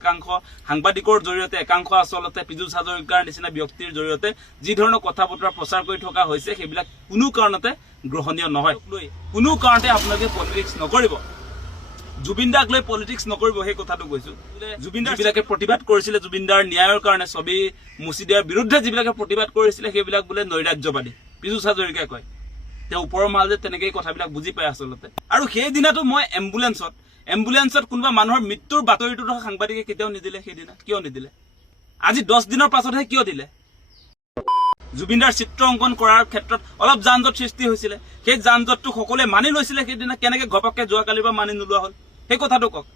একাংশ সাংবাদিকৰ জৰিয়তে একাংশ আচলতে পীযুষ হাজৰিকাৰ নিচিনা ব্যক্তিৰ জৰিয়তে যি ধৰণৰ কথা বতৰা প্ৰচাৰ কৰি থকা হৈছে সেইবিলাক কোনো কাৰণতে গ্ৰহণীয় নহয়। কোনো কাৰণতে আপোনালোকে পলিটিক্স নকৰিব, জুবিনদাক লৈ পলিটিক্স নকৰিব, সেই কথাটো কৈছো। জুবিনদাৰ যিবিলাকে প্ৰতিবাদ কৰিছিলে জুবিনদাৰ ন্যায়ৰ কাৰণে ছবি মুচি দিয়াৰ বিৰুদ্ধে যিবিলাকে প্ৰতিবাদ কৰিছিলে সেইবিলাক বোলে নৈৰাজ্যবাদী, পীযুষ হাজৰিকাই কয়। তেওঁ ওপৰৰ মাজে তেনেকেই কথাবিলাক বুজি পায় আচলতে। আৰু সেই দিনাটো মই এম্বুলেন্সত কোনোবা মানুহৰ মৃত্যুৰ বাতৰিটো সাংবাদিকে কেতিয়াও নিদিলে। সেইদিনা কিয় নিদিলে? আজি 10 দিনৰ পাছতহে কিয় দিলে? জুবিনদাৰ চিত্ৰ অংকন কৰাৰ ক্ষেত্ৰত অলপ যান-জঁট সৃষ্টি হৈছিলে, সেই যান-জঁটটো সকলোৱে মানি লৈছিলে। সেইদিনা কেনেকে ঘপককে যোৱাকালিৰ পৰা মানি নোলোৱা হ'ল সেই কথাটো কওক।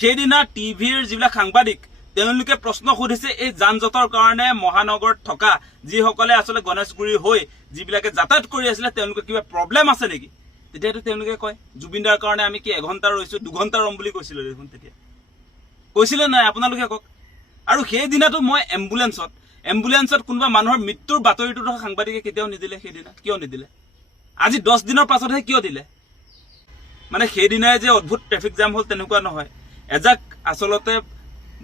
সেইদিনা টিভিৰ যিবিলাক সাংবাদিক তেওঁলোকে প্ৰশ্ন সুধিছে এই যান-জঁটৰ কাৰণে মহানগৰত থকা যিসকলে আচলতে গণেশগুৰি হৈ যিবিলাকে যাতায়াত কৰি আছিলে তেওঁলোকে কিবা প্ৰব্লেম আছে নেকি? তেতিয়াতো তেওঁলোকে কয় জুবিনদাৰ কাৰণে আমি কি 1 ঘণ্টা ৰৈছো, 2 ঘণ্টা ৰম বুলি কৈছিলে দেখোন। তেতিয়া কৈছিলে নাই আপোনালোকে কওক। আৰু সেইদিনাটো মই এম্বুলেন্সত কোনোবা মানুহৰ মৃত্যুৰ বাতৰিটো সাংবাদিকে কেতিয়াও নিদিলে। সেইদিনা কিয় নিদিলে? আজি 10 দিনৰ পাছতহে কিয় দিলে? মানে সেইদিনাই যে অদ্ভুত ট্ৰেফিক জাম হ'ল তেনেকুৱা নহয়। এজাক আচলতে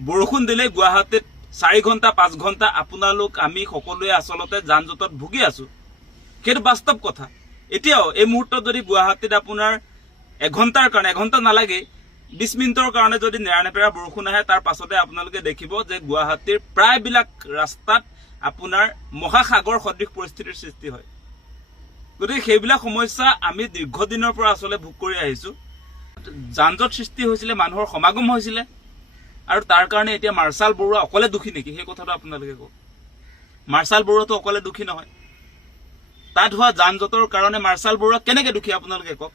বৰষুণ দিলে গুৱাহাটীত 4 ঘণ্টা 5 ঘণ্টা আপোনালোক আমি সকলোৱে আচলতে যান-জঁটত ভুগি আছো, সেইটো বাস্তৱ কথা। এতিয়াও এই মুহূৰ্তত যদি গুৱাহাটীত আপোনাৰ 1 ঘণ্টাৰ কাৰণে 1 ঘণ্টা নালাগে 20 মিনিটৰ কাৰণে যদি নেৰানেপেৰা বৰষুণ আহে তাৰ পাছতে আপোনালোকে দেখিব যে গুৱাহাটীৰ প্ৰায়বিলাক ৰাস্তাত আপোনাৰ মহাসাগৰ সদৃশ পৰিস্থিতিৰ সৃষ্টি হয়। গতিকে সেইবিলাক সমস্যা আমি দীৰ্ঘদিনৰ পৰা আচলতে ভোগ কৰি আহিছো। যান-জঁট সৃষ্টি হৈছিলে, মানুহৰ সমাগম হৈছিলে, আৰু তাৰ কাৰণে এতিয়া মাৰ্চাল বৰুৱা অকলে দোষী নেকি? সেই কথাটো আপোনালোকে কওক। মাৰ্চাল বৰুৱাটো অকলে দোষী নহয়। তাত হোৱা যান-জঁটৰ কাৰণে মাৰ্চাল বৰুৱা কেনেকে দোষী আপোনালোকে কওক?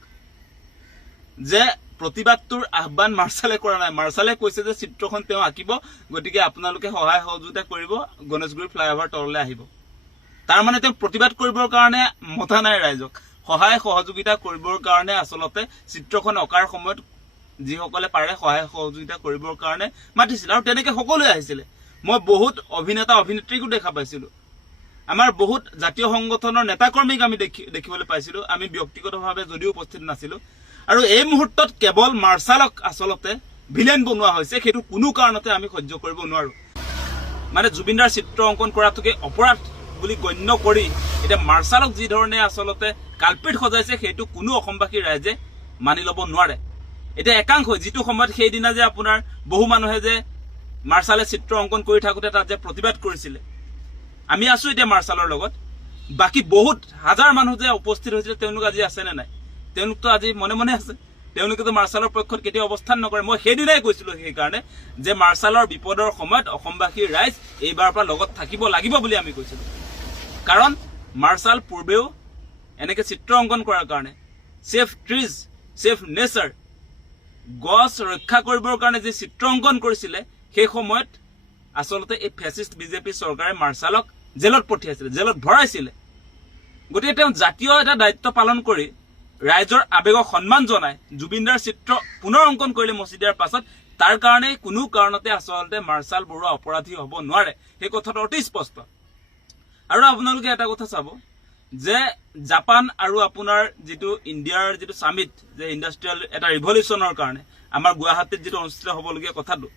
যে প্ৰতিবাদটোৰ আহ্বান মাৰ্চালে কৰা নাই, মাৰ্চালে কৈছে যে চিত্ৰখন তেওঁ আঁকিব, গতিকে আপোনালোকে সহায় সহযোগিতা কৰিব, গণেশগুৰি ফ্লাইঅভাৰ তললৈ আহিব। তাৰ মানে তেওঁ প্ৰতিবাদ কৰিবৰ কাৰণে মতা নাই ৰাইজক, সহায় সহযোগিতা কৰিবৰ কাৰণে আচলতে চিত্ৰখন অঁকাৰ সময়ত যিসকলে পাৰে সহায় সহযোগিতা কৰিবৰ কাৰণে মাতিছিল। আৰু তেনেকে সকলোৱে আহিছিলে। মই বহুত অভিনেতা অভিনেত্ৰীকো দেখা পাইছিলো, আমাৰ বহুত জাতীয় সংগঠনৰ নেতাকৰ্মীক আমি দেখিবলৈ পাইছিলো। আমি ব্যক্তিগতভাৱে যদিও উপস্থিত নাছিলো। আৰু এই মুহূৰ্তত কেৱল মাৰ্চালক আচলতে ভিলেন বনোৱা হৈছে, সেইটো কোনো কাৰণতে আমি সহ্য কৰিব নোৱাৰো। মানে জুবিনদাৰ চিত্ৰ অংকন কৰাটোকে অপৰাধ বুলি গণ্য কৰি এতিয়া মাৰ্চালক যি ধৰণে আচলতে কালপিট সজাইছে সেইটো কোনো অসমবাসী ৰাইজে মানি ল'ব নোৱাৰে। এতিয়া একাংশ যিটো সময়ত সেইদিনা যে আপোনাৰ বহু মানুহে যে মাৰ্চালে চিত্ৰ অংকন কৰি থাকোতে তাত যে প্ৰতিবাদ কৰিছিলে, আমি আছো এতিয়া মাৰ্চালৰ লগত। বাকী বহুত হাজাৰ মানুহ যে উপস্থিত হৈছিলে তেওঁলোক আজি আছে নে নাই? তেওঁলোকতো আজি মনে মনে আছে। তেওঁলোকেতো মাৰ্চালৰ পক্ষত কেতিয়াও অৱস্থান নকৰে। মই সেইদিনাই কৈছিলো সেইকাৰণে যে মাৰ্চালৰ বিপদৰ সময়ত অসমবাসীৰ ৰাইজ এইবাৰৰ পৰা লগত থাকিব লাগিব বুলি আমি কৈছিলো। কাৰণ মাৰ্চাল পূৰ্বেও এনেকে চিত্ৰ অংকন কৰাৰ কাৰণে ছেফ ট্ৰিজ, ছেফ নেচাৰ, গছ ৰক্ষা কৰিবৰ কাৰণে যি চিত্ৰ অংকন কৰিছিলে সেই সময়ত আচলতে এই ফেচিষ্ট বিজেপি চৰকাৰে মাৰ্চালক জেলত পঠিয়াইছিলে, জেলত ভৰাইছিলে। গতিকে তেওঁ জাতীয় এটা দায়িত্ব পালন কৰি ৰাইজৰ আবেগক সন্মান জনাই জুবিনদাৰ চিত্ৰ পুনৰ অংকন কৰিলে মচি দিয়াৰ পাছত, তাৰ কাৰণে কোনো কাৰণতে আচলতে মাৰ্চাল বৰুৱা অপৰাধী হ'ব নোৱাৰে। সেই কথাটো অতি স্পষ্ট। আৰু আপোনালোকে এটা কথা চাব যে জাপান আৰু আপোনাৰ যিটো ইণ্ডিয়াৰ যিটো সামিট, যে ইণ্ডাষ্ট্ৰিয়েল এটা ৰিভলিউচনৰ কাৰণে আমাৰ গুৱাহাটীত যিটো অনুষ্ঠিত হ'বলগীয়া কথাটো,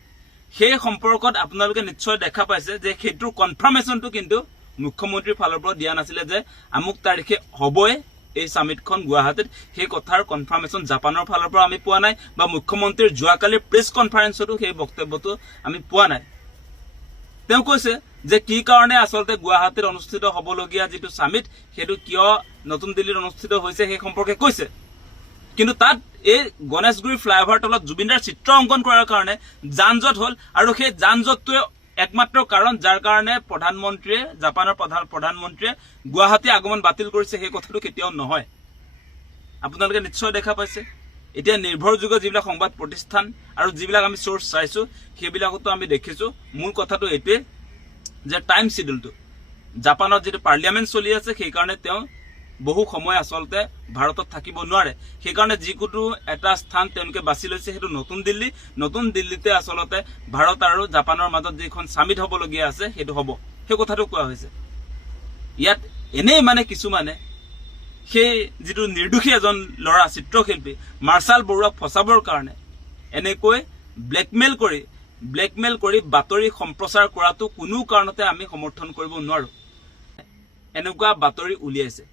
সেই সম্পৰ্কত আপোনালোকে নিশ্চয় দেখা পাইছে যে সেইটোৰ কনফাৰ্মেশ্যনটো কিন্তু মুখ্যমন্ত্ৰীৰ ফালৰ পৰা দিয়া নাছিলে যে আমুক তাৰিখে হ'বই এই সামিটখন গুৱাহাটীত। সেই কথাৰ কনফাৰ্মেশ্যন জাপানৰ ফালৰ পৰা আমি পোৱা নাই, বা মুখ্যমন্ত্ৰীৰ যোৱাকালিৰ প্ৰেছ কনফাৰেন্সতো সেই বক্তব্যটো আমি পোৱা নাই। তেওঁ কৈছে যে কি কাৰণে আচলতে গুৱাহাটীত অনুষ্ঠিত হ'বলগীয়া যিটো সামিট সেইটো কিয় নতুন দিল্লীত অনুষ্ঠিত হৈছে সেই সম্পৰ্কে কৈছে। কিন্তু তাত এই গণেশগুৰি ফ্লাইঅভাৰ তলত জুবিনদাৰ চিত্ৰ অংকন কৰাৰ কাৰণে যান-জঁট হ'ল। আৰু সেই যান-জঁটটোৱে একমাত্ৰ কাৰণ যাৰ কাৰণে প্ৰধানমন্ত্ৰীয়ে, জাপানৰ প্ৰধানমন্ত্ৰীয়ে গুৱাহাটী আগমন বাতিল কৰিছে, সেই কথাটো কেতিয়াও নহয়। আপোনালোকে নিশ্চয় দেখা পাইছে। এতিয়া নিৰ্ভৰযোগ্য যিবিলাক সংবাদ প্ৰতিষ্ঠান আৰু যিবিলাক আমি চ'ৰ্চ চাইছো সেইবিলাকতো আমি দেখিছো মূল কথাটো এইটোৱে যে টাইম চিডিউলটো জাপানত যিটো পাৰ্লিয়ামেণ্ট চলি আছে সেইকাৰণে তেওঁ বহু সময় আচলতে ভাৰতত থাকিব নোৱাৰে। সেইকাৰণে যিকোনো এটা স্থান তেওঁলোকে বাছি লৈছে সেইটো নতুন দিল্লী। নতুন দিল্লীতে আচলতে ভাৰত আৰু জাপানৰ মাজত যিখন সামিট হ'বলগীয়া আছে সেইটো হ'ব, সেই কথাটো কোৱা হৈছে। ইয়াত এনেই মানে কিছুমানে সেই যিটো নিৰ্দোষী এজন ল'ৰা চিত্ৰশিল্পী মাৰ্চাল বৰুৱাক ফচাবৰ কাৰণে এনেকৈ ব্লেকমেইল কৰি ব্লেকমেইল কৰি বাতৰি সম্প্ৰচাৰ কৰাটো কোনো কাৰণতে আমি সমৰ্থন কৰিব নোৱাৰো এনেকুৱা বাতৰি উলিয়াইছে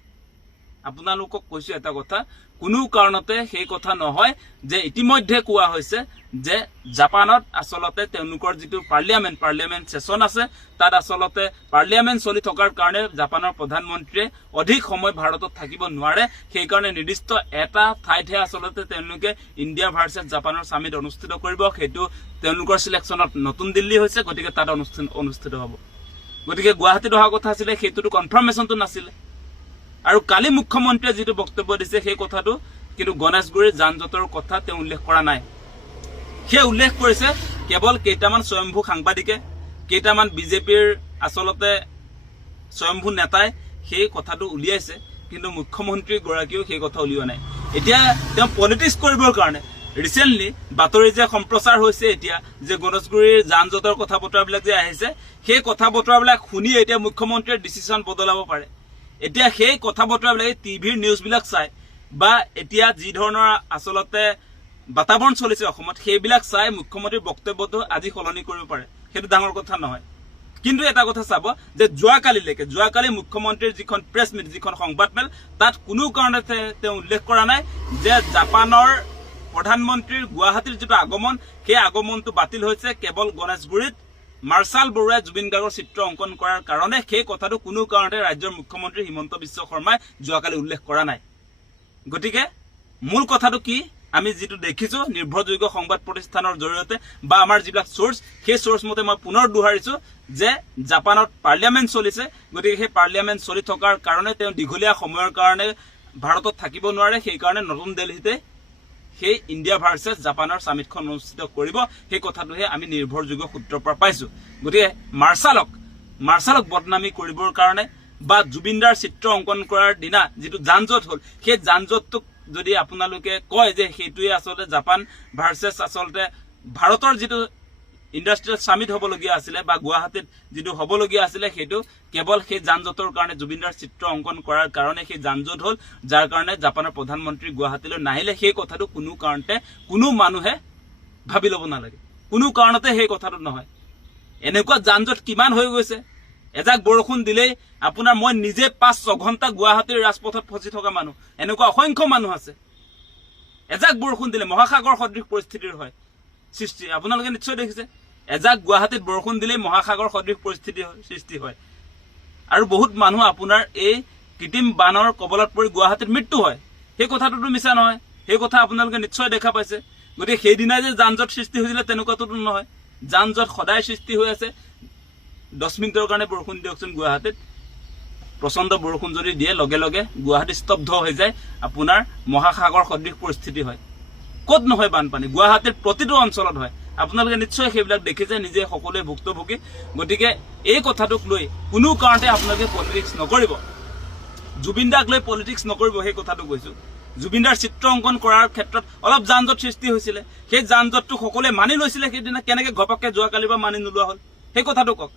আপোনালোকক কৈছো এটা কথা কোনো কাৰণতে সেই কথা নহয় যে ইতিমধ্যে কোৱা হৈছে যে জাপানত আসলতে তেওঁলোকৰ যেটো পাৰ্লিয়ামেন্ট সেশন আছে তাত আসলতে পাৰ্লিয়ামেন্ট চলি থকাৰ কাৰণে জাপানৰ প্ৰধানমন্ত্ৰীয়ে অধিক সময় ভাৰতত থাকিব নোৱাৰে সেই কাৰণে নিৰ্দিষ্ট এটা ঠাইতে আসলতে তেওঁলোকে ইণ্ডিয়া ভাৰ্চেছ জাপানৰ সামিট অনুষ্ঠিত কৰিব হেতু তেওঁলোকৰ সিলেকশনত নতুন দিল্লী হৈছে গতিকে তাত অনুষ্ঠিত হ'ব গতিকে গুৱাহাটীত অহা কথা আছিল হেতুটো কনফাৰ্মেশনটো নাছিল আৰু কালি মুখ্যমন্ত্ৰীয়ে যেটো বক্তব্য দিছে সেই কথাটো কিন্তু গণেশগুৰিৰ যানজঁটৰ কথা তেওঁ উল্লেখ কৰা নাই সেই উল্লেখ কৰিছে কেৱল কেইটামান স্বয়ম্ভূ সাংবাদিকে কেইটামান বিজেপিৰ আসলতে স্বয়ম্ভূ নেতাই সেই কথাটো উলিয়াইছে কিন্তু মুখ্যমন্ত্ৰী গৰাকীও সেই কথা উলিওৱা নাই এতিয়া তেওঁ পলিটিক্স কৰিবৰ কাৰণে ৰিসেন্টলি বাতৰি যে সম্প্ৰচাৰ হৈছে এতিয়া যে গণেশগুৰিৰ যানজঁটৰ কথা বতৰাবিলাক যে আহিছে সেই কথা বতৰাবিলাক শুনি এতিয়া মুখ্যমন্ত্ৰীৰ ডিসিশন বদলাব পাৰে এতিয়া সেই কথা বতৰাবিলাক টিভিৰ নিউজবিলাক চাই বা এতিয়া যি ধৰণৰ আসলতে বাতাবৰণ চলিছে অসমত সেইবিলাক চাই মুখ্যমন্ত্ৰীৰ বক্তব্যটো আজি সলনি কৰিব পাৰে সেইটো ডাঙৰ কথা নহয় কিন্তু এটা কথা চাব যে যোৱাকালি মুখ্যমন্ত্ৰীৰ যিখন প্ৰেছ মিট যিখন সংবাদমেল তাত কোনো কাৰণতে তেওঁ উল্লেখ কৰা নাই যে জাপানৰ প্ৰধানমন্ত্ৰীৰ গুৱাহাটীৰ যেটো আগমন সেই আগমনটো বাতিল হৈছে কেৱল গণেশগুৰিত মাৰ্শাল বৰুৱাই জুবিন গাৰ্গৰ চিত্ৰ অংকন কৰাৰ কাৰণে সেই কথাটো কোনো কাৰণতে ৰাজ্যৰ মুখ্যমন্ত্ৰী হিমন্ত বিশ্ব শৰ্মাই যোৱাকালি উল্লেখ কৰা নাই গতিকে মূল কথাটো কি আমি যেটো দেখিছো নিৰ্ভৰযোগ্য সংবাদ প্ৰতিষ্ঠানৰ জৰিয়তে বা আমাৰ যিবিলাক সোৰ্স সেই সোৰ্স মতে মই পুনৰ দুহাৰিছো যে জাপানত পাৰ্লিয়ামেন্ট চলিছে গতিকে সেই পাৰ্লিয়ামেন্ট চলি থকাৰ কাৰণে তেওঁ দীঘলীয়া সময়ৰ কাৰণে ভাৰতত থাকিব নোৱাৰে সেই কাৰণে নতুন দিল্লীতে সেই ইণ্ডিয়া ভাৰ্চেছ জাপানৰ সামিটখন অনুষ্ঠিত কৰিব সেই কথাটোহে আমি নিৰ্ভৰযোগ্য সূত্ৰৰ পৰা পাইছো গতিকে মাৰ্শালক বদনামী কৰিবৰ কাৰণে বা জুবিনদাৰ চিত্ৰ অংকন কৰাৰ দিনা যেটো যানজঁট হল সেই যানজঁটটোক যদি আপোনালোকে কয় যে সেইটোৱে আসলতে জাপান ভাৰ্চেছ আসলতে ভাৰতৰ যেটো ইণ্ডাষ্ট্ৰিয়েল সামিট হবলগীয়া আছিলে বা গুৱাহাটীত যেটো হবলগীয়া আছিলে সেইটো কেৱল সেই যানজঁটৰ কাৰণে জুবিনদাৰ চিত্ৰ অংকন কৰাৰ কাৰণে সেই যানজঁট হল যাৰ কাৰণে জাপানৰ প্ৰধানমন্ত্ৰী গুৱাহাটীলৈ নাহিলে সেই কথাটো কোনো কাৰণতে কোনো মানুহে ভাবি ল'ব নালাগে কোনো কাৰণতে সেই কথাটো নহয় এনেকুৱা যানজঁট কিমান হৈ গৈছে এজাক বৰষুণ দিলেই আপোনাৰ মই নিজে 5-6 ঘণ্টা গুৱাহাটীৰ ৰাজপথত ফচি থকা মানুহ এনেকুৱা অসংখ্য মানুহ আছে এজাক বৰষুণ দিলে মহাসাগৰ সদৃশ পৰিস্থিতিৰ হয় সৃষ্টি আপোনালোকে নিশ্চয় দেখিছে এজাক গুৱাহাটীত বৰষুণ দিলেই মহাসাগৰ সদৃশ পৰিস্থিতি সৃষ্টি হয় আৰু বহুত মানুহ আপোনাৰ এই কৃত্ৰিম বানৰ কবলত পৰি গুৱাহাটীত মৃত্যু হয় সেই কথাটোতো মিছা নহয় সেই কথা আপোনালোকে নিশ্চয় দেখা পাইছে গতিকে সেই দিনা যে যানজঁট সৃষ্টি হৈছিল তেনেকুৱাটো নহয় যানজঁট সদায় সৃষ্টি হৈ আছে 10 মিনিটৰ কাৰণে বৰষুণ দিয়কচোন গুৱাহাটীত প্ৰচণ্ড বৰষুণ যদি দিয়ে লগে লগে গুৱাহাটী স্তব্ধ হৈ যায় আপোনাৰ মহাসাগৰ সদৃশ পৰিস্থিতি হয় কত নহয় বানপানী গুৱাহাটীৰ প্ৰতিটো অঞ্চলত হয় আপোনালোকে নিশ্চয় সেইবিলাক দেখিছে নিজে সকলোৱে ভুক্তভোগী গতিকে এই কথাটোক লৈ কোনো কাৰণতে আপোনালোকে পলিটিক্স নকৰিব জুবিনদাক লৈ পলিটিক্স নকৰিব সেই কথাটো কৈছো জুবিনদাৰ চিত্ৰ অংকন কৰাৰ ক্ষেত্ৰত অলপ যানজঁট সৃষ্টি হৈছিলে সেই যানজঁটটো সকলোৱে মানি লৈছিলে সেইদিনা কেনেকৈ ঘপককৈ যোৱাকালিৰ পৰা মানি নোলোৱা হ'ল সেই কথাটো কওক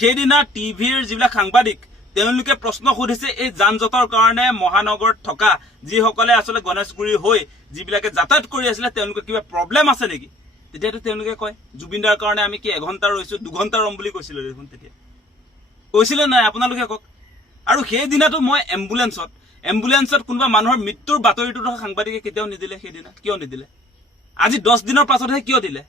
সেইদিনা টিভিৰ যিবিলাক সাংবাদিক তেওঁলোকে প্ৰশ্ন সুধিছে এই যানজঁটৰ কাৰণে মহানগৰত থকা যিসকলে আসলে গণেশগুৰি হৈ যিবিলাকে যাতায়াত কৰি আছিলে তেওঁলোকৰ কিবা প্ৰব্লেম আছে নেকি তেতিয়াতো তেওঁলোকে কয় জুবিনদাৰ কাৰণে আমি কি 1 ঘণ্টা ৰৈছো 2 ঘণ্টা ৰম বুলি কৈছিল দেখোন তেতিয়া কৈছিলে নাই আপোনালোকে কওক আৰু সেই দিনাটো মই এম্বুলেন্সত কোনোবা মানুহৰ মৃত্যুৰ বাতৰিটো সাংবাদিকে কেতিয়াও নিদিলে সেইদিনা কিয় নিদিলে আজি 10 দিনৰ পাছতহে কিয় দিলে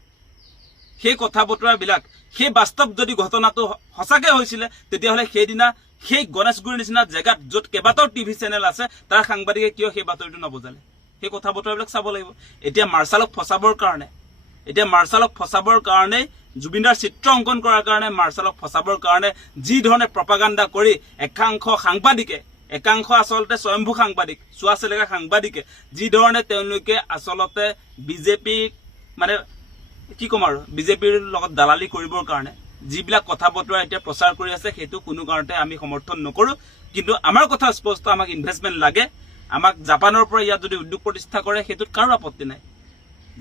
সেই কথা বতৰাবিলাক সেই বাস্তৱ যদি ঘটনাটো হসাকে হৈছিল তেতিয়াহলে সেইদিনা সেই গণেশগুৰিৰ নিচিনা জেগাত য'ত কেইবাটাও টিভি চেনেল আছে তাৰ সাংবাদিকে কিয় সেই বাতৰিটো নবজালে সেই কথা বতৰাবিলাক চাব লাগিব এতিয়া মাৰ্শালক ফসাবৰ কাৰণে জুবিনদাৰ চিত্ৰ অংকন কৰাৰ কাৰণে মাৰ্শালক ফসাবৰ কাৰণে যি ধৰণে প্ৰপাগাণ্ডা কৰি একাংশ আসলতে স্বয়ম্ভূ সাংবাদিক চুৱাচেলেকা সাংবাদিকে যি ধৰণে তেওঁলোকে আসলতে বিজেপি মানে কি কম আৰু বিজেপিৰ লগত দালালি কৰিবৰ কাৰণে যিবিলাক কথা বতৰা এতিয়া প্ৰচাৰ কৰি আছে সেইটো কোনো কাৰণতে আমি সমৰ্থন নকৰো কিন্তু আমাৰ কথা স্পষ্ট আমাক ইনভেষ্টমেন্ট লাগে আমাক জাপানৰ পৰা ইয়াত যদি উদ্যোগ প্ৰতিষ্ঠা কৰে হেতুত কাৰো আপত্তি নাই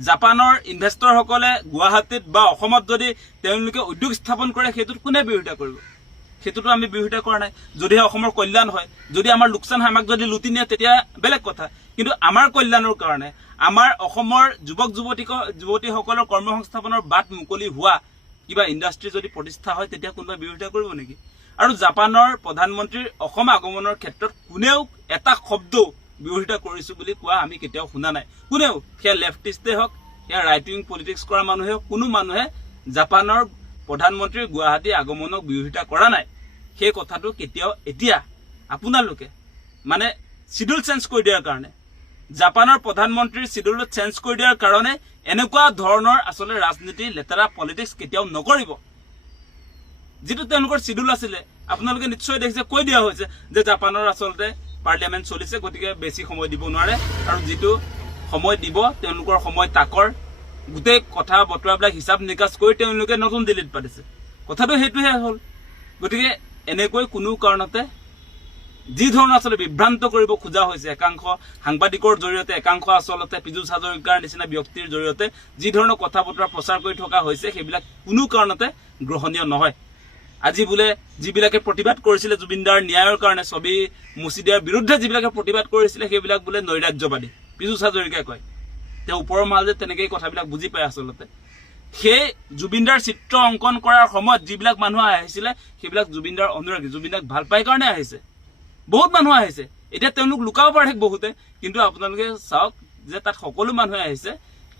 জাপানৰ ইনভেষ্টৰ সকলে গুৱাহাটীত বা অসমত যদি তেওঁলোকে উদ্যোগ স্থাপন কৰে হেতুত কোনে বিৰোধিতা কৰিব হেতুটো আমি বিৰোধিতা কৰা নাই যদি অসমৰ কল্যাণ হয় যদি আমাৰ লোকচান হয় আমাক যদি লুটি নিয়ে তেতিয়া বেলেগ কথা কিন্তু আমাৰ কল্যাণৰ কাৰণে আমাৰ অসমৰ যুৱক যুৱতীসকলৰ কৰ্মসংস্থাপনৰ বাট মুকলি হোৱা কিবা ইণ্ডাষ্ট্ৰি যদি প্ৰতিষ্ঠা হয় তেতিয়া কোনোবাই বিৰোধিতা কৰিব নেকি আৰু জাপানৰ প্ৰধানমন্ত্ৰীৰ অসম আগমনৰ ক্ষেত্ৰত কোনেও এটা শব্দ বিৰোধিতা কৰিছো বুলি কোৱা আমি কেতিয়াও শুনা নাই কোনেও সেয়া লেফটিষ্টে হওক সেয়া ৰাইট উইং পলিটিক্স কৰা মানুহে কোনো মানুহে জাপানৰ প্ৰধানমন্ত্ৰীৰ গুৱাহাটী আগমনক বিৰোধিতা কৰা নাই সেই কথাটো কেতিয়াও এতিয়া আপোনালোকে মানে শিডিউল চেঞ্জ কৰি দিয়াৰ কাৰণে জাপানৰ প্ৰধানমন্ত্ৰীৰ শিডিউল চেঞ্জ কৰি দিয়াৰ কাৰণে এনেকুৱা ধৰণৰ আসলে ৰাজনীতি লেতেৰা পলিটিক্স কেতিয়াও নকৰিব যেটো তেওঁলোকৰ শিডিউল আছিলে আপোনালোকে নিশ্চয় দেখিছে কৈ দিয়া হৈছে যে জাপানৰ আসলতে পাৰ্লিয়ামেন্ট চলিছে গতিকে বেছি সময় দিব নোৱাৰে আৰু যেটো সময় দিব তেওঁলোকৰ সময় তাকৰ গুটেই কথা বতৰাবিলাক হিচাপ নিকাচ কৰি তেওঁলোকে নতুন দিল্লীত পাতিছে কথাটো হেতুহে হল গতিকে এনেকৈ কোনো কাৰণতে যি ধৰণৰ আসলে বিভ্ৰান্ত কৰিব খোজা হৈছে একাংশ সাংবাদিকৰ জৰিয়তে একাংশ আসলতে পিজুচ হাজৰিকাৰ নিচিনা ব্যক্তিৰ জৰিয়তে যি ধৰণৰ কথা বতৰা প্ৰচাৰ কৰি থকা হৈছে সেইবিলাক কোনো কাৰণতে গ্ৰহণীয় নহয় আজি বোলে যিবিলাকে প্ৰতিবাদ কৰিছিলে জুবিনদাৰ ন্যায়ৰ কাৰণে ছবি মুছি দিয়াৰ বিৰুদ্ধে যিবিলাকে প্ৰতিবাদ কৰিছিলে সেইবিলাক বোলে নৈৰাজ্যবাদী পিজুচ হাজৰিকাই কয় তে ওপৰৰ মাজে তেনেকৈ কথাবিলাক বুজি পায় আসলতে সেই জুবিনদাৰ চিত্ৰ অংকন কৰাৰ সময়ত যিবিলাক মানুহ আহিছিলে সেইবিলাক জুবিনদাৰ অনুৰাগী জুবিনদাক ভাল পাই কাৰণে আহিছে বহুত মানুহ আহিছে এতিয়া তেওঁলোক লুকাব পাৰে বহুতে কিন্তু আপোনালোকে চাওক যে তাত সকলো মানুহ আহিছে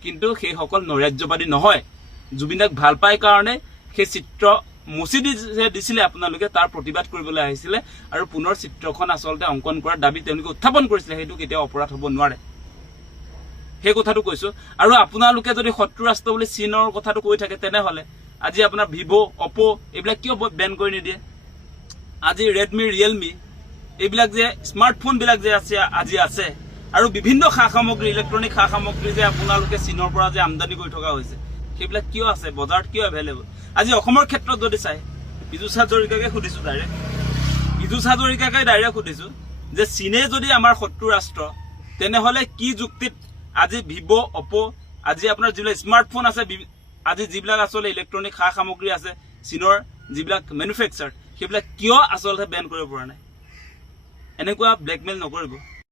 কিন্তু সেই সকল নৈৰাজ্যবাদী নহয় জুবিনদাক ভাল পাই কাৰণে সেই চিত্ৰ মুছি দিছিলে আপোনালোকে তাৰ প্ৰতিবাদ কৰিবলৈ আহিছিলে আৰু পুনৰ চিত্ৰখন আসলতে অংকন কৰাৰ দাবী তেওঁলোকে উত্থাপন কৰিছিলে সেইটো কেতিয়াও অপৰাধ হ'ব নোৱাৰে সেই কথাটো কৈছো আৰু আপোনালোকে যদি শত্ৰু ৰাষ্ট্ৰ বুলি চীনৰ কথাটো কৈ থাকে তেনেহলে আজি আপোনাৰ ভিভো অপো এইবিলাক কিয় বেন কৰি নিদিয়ে আজি ৰেডমি ৰিয়েলমি এইবিলাক যে স্মাৰ্টফোন বিলাক যে আজি আছে আৰু বিভিন্ন সামগ্ৰী ইলেক্ট্ৰনিক সামগ্ৰী যে আপোনালোকে চীনৰ পৰা যে আমদানি কৰি থকা হৈছে সেইবিলাক কিয় আছে বজাৰত কিয় এভেইলেবল আজি অসমৰ ক্ষেত্ৰত যদি চাই পিজুচ হাজৰিকাকে সুধিছো ডাইৰেক্ট সুধিছো যে চীনে যদি আমাৰ শত্ৰু ৰাষ্ট্ৰ তেনেহলে কি যুক্তিত আজি ভিভো অপো আজি আপোনাৰ যিবিলাক স্মাৰ্টফোন আছে আজি যিবিলাক আসলে ইলেক্ট্ৰনিক সামগ্ৰী আছে চীনৰ যিবিলাক মেনুফেকচাৰ সেইবিলাক কিয় আসলতে বেন কৰিব পৰা নাই এনেকুৱা ব্লেকমেইল নকৰিব